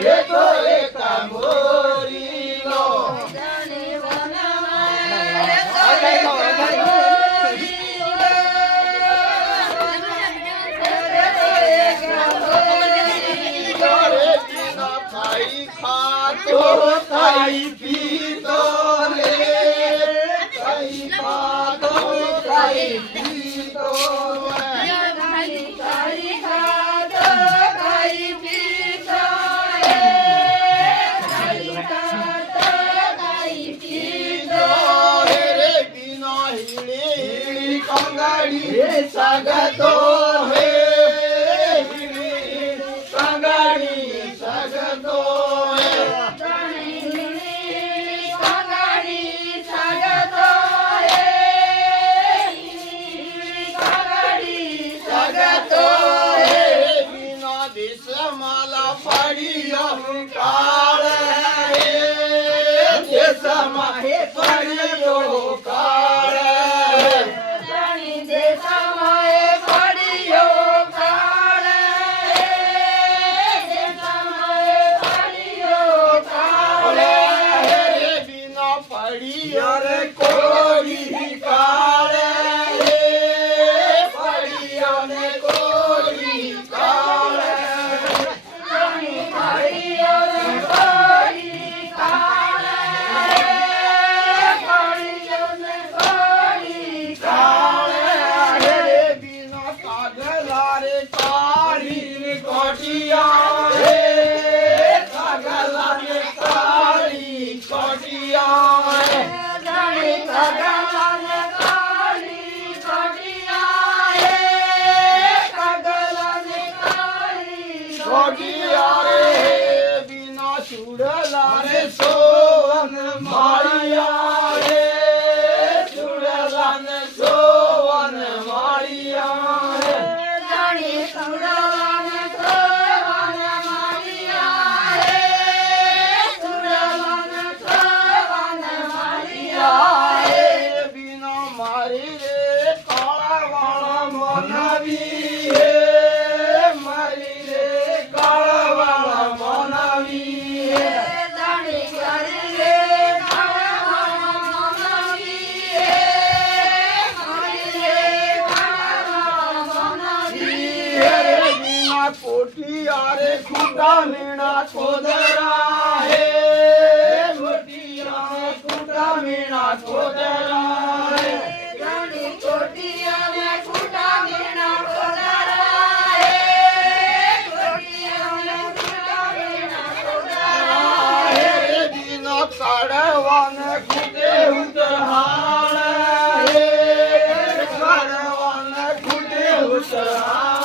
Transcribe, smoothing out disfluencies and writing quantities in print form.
એ તો એક મોરીલો ખાતો ખાઈ પીતો રે ખાઈ ખાતો ખાઈ પીતો સગતો હે કંગાડી સગતો હે કંગાડી સગતો હે કંગાડી સગતો હે વિના દેશ માલા પડિયો કાળ હે દેશમાં હે પડિયો કાળ રે કોડી કાળે પડિયો ને કોડી કાળે પડિયો ને કોડી કાળે પડિયો ને કોડી કાળે રે બીનો કાગલા રે કાળી કોઠિયા રે કાગલા રે કાળી કોઠિયા ચૂડલા રે સોવન માળિયા રે ચૂડલા ને સોવન માળિયા રે જાણી ચૂડલા ને સોવન માળિયા રે ચૂડલા ને સોવન માળિયા રે બીનો મારી રે કાળા વાળા મનાવી રે મારી રે કાળા વાળા મનાવી કોટિયા રે ખુટા મીણા ખોદરા હે મોટિયા ખુટા મીણા ખોદરા હે જાણી કોટિયા ને ખુટા મીણા ખોદરા હે કોટિયા ને ખુટા મીણા ખોદરા હે દીનો કાઢવાને ખૂટે ઉતરહાળ હે કાઢવાને ખૂટે ઉતરહાળ